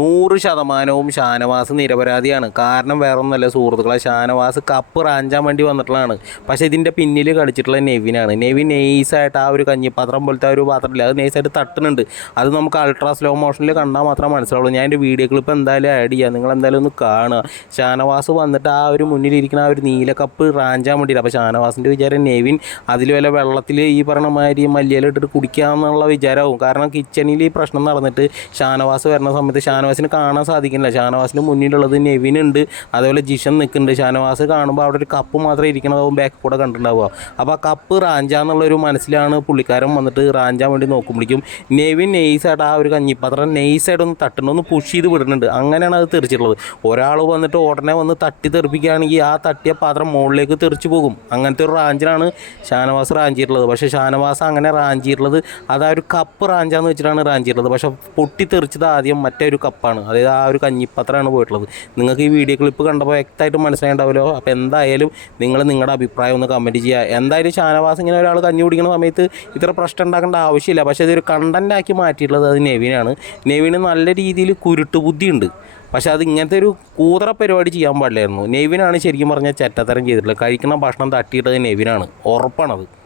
നൂറ് ശതമാനവും ഷാനവാസ് നിരപരാധിയാണ്. കാരണം വേറെ ഒന്നല്ല സുഹൃത്തുക്കളെ ഷാനവാസ് കപ്പ് റാഞ്ചാൻ വേണ്ടി വന്നിട്ടുള്ളതാണ്. പക്ഷേ ഇതിന്റെ പിന്നിൽ കളിച്ചിട്ടുള്ള നെവിനാണ് നെവിൻ നെയ്സായിട്ട് ആ ഒരു കഞ്ഞിപ്പാത്രം പോലത്തെ ഒരു പാത്രമില്ല അത് നെയ്സായിട്ട് തട്ടുന്നുണ്ട്. അത് നമുക്ക് അൾട്രാ സ്ലോ മോഷനിൽ കണ്ടാൽ മാത്രമേ മനസ്സിലാവുള്ളൂ. ഞാൻ എന്റെ വീഡിയോ ക്ലിപ്പ് എന്തായാലും ആഡ് ചെയ്യാം. നിങ്ങൾ എന്തായാലും ഒന്ന് കാണുക. ഷാനവാസ് വന്നിട്ട് ആ ഒരു മുന്നിലിരിക്കുന്ന ആ ഒരു നീല കപ്പ് റാഞ്ചാൻ വേണ്ടി അപ്പോൾ ഷാനവാസിന്റെ വിചാരം നെവിൻ അതിൽ വല്ല വെള്ളത്തിൽ ഈ പറഞ്ഞ മാതിരി മല്ലിയില എന്നുള്ള വിചാരമാവും. കാരണം കിച്ചണിൽ ഈ പ്രശ്നം നടന്നിട്ട് ഷാനവാസ് വരുന്ന സമയത്ത് ഷാനവാസിന് കാണാൻ സാധിക്കില്ല ഷാനവാസിന് മുന്നിലുള്ളത് നെവിൻ ഉണ്ട്. അതേപോലെ ജിഷൻ നിൽക്കുന്നുണ്ട് ഷാനവാസ് കാണുമ്പോൾ അവിടെ ഒരു കപ്പ് മാത്രമേ ഇരിക്കണതാവും ബാക്ക് കൂടെ കണ്ടിട്ടുണ്ടാവുക. അപ്പോൾ ആ കപ്പ് റാഞ്ചാന്നുള്ളൊരു മനസ്സിലാണ് പുള്ളിക്കാരൻ വന്നിട്ട് റാഞ്ചാൻ വേണ്ടി നോക്കുമ്പോഴേക്കും നെവിൻ നെയ്സായിട്ട് ആ ഒരു കഞ്ഞിപ്പാത്രം നെയ്സായിട്ട് ഒന്ന് തട്ടുന്നു ഒന്ന് പുഷ് ചെയ്ത് വിടുന്നുണ്ട്. അങ്ങനെയാണ് അത് തെറിച്ചിട്ടുള്ളത് ഒരാൾ വന്നിട്ട് ഉടനെ വന്ന് തട്ടി തെറിപ്പിക്കുകയാണെങ്കിൽ ആ തട്ടിയ പാത്രം മുകളിലേക്ക് തെറിച്ച് പോകും. അങ്ങനത്തെ ഒരു റാഞ്ചിലാണ് ഷാനവാസ് റാഞ്ചിയിട്ടുള്ളത്. പക്ഷേ ഷാനവാസ് അങ്ങനെ റാഞ്ചിയിട്ടുള്ളത് അത് ആ ഒരു കപ്പ് റാഞ്ചാന്ന് വെച്ചിട്ടാണ് റാഞ്ചിയിട്ടുള്ളത്. പക്ഷേ പൊട്ടി തെറിച്ചത് ആദ്യം മറ്റേ ഒരു കപ്പാണ്. അതായത് ആ ഒരു കഞ്ഞിപ്പത്രമാണ് പോയിട്ടുള്ളത്. നിങ്ങൾക്ക് ഈ വീഡിയോ ക്ലിപ്പ് കണ്ടപ്പോൾ വ്യക്തമായിട്ട് മനസ്സിലായിണ്ടാവല്ലോ അപ്പോൾ എന്തായാലും നിങ്ങൾ നിങ്ങളുടെ അഭിപ്രായം ഒന്ന് കമന്റ് ചെയ്യുക. എന്തായാലും ഷാനവാസ് ഇങ്ങനെ ഒരാൾ കഞ്ഞി കുടിക്കുന്ന സമയത്ത് ഇത്ര പ്രശ്നം ഉണ്ടാക്കേണ്ട ആവശ്യമില്ല. പക്ഷേ ഇതൊരു കണ്ടന്റാക്കി മാറ്റിയിട്ടുള്ളത് അത് നെവിനാണ്. നെവിന് നല്ല രീതിയിൽ കുരുട്ട് ബുദ്ധിയുണ്ട് പക്ഷേ അത് ഇങ്ങനത്തെ ഒരു കൂതറ പരിപാടി ചെയ്യാൻ പാടില്ലായിരുന്നു. നെവിനാണ് ശരിക്കും പറഞ്ഞാൽ ചെറ്റത്തരം ചെയ്തിട്ടുള്ളത്. കഴിക്കുന്ന ഭക്ഷണം തട്ടിയിട്ടത് നെവിനാണ്. ഉറപ്പാണത്.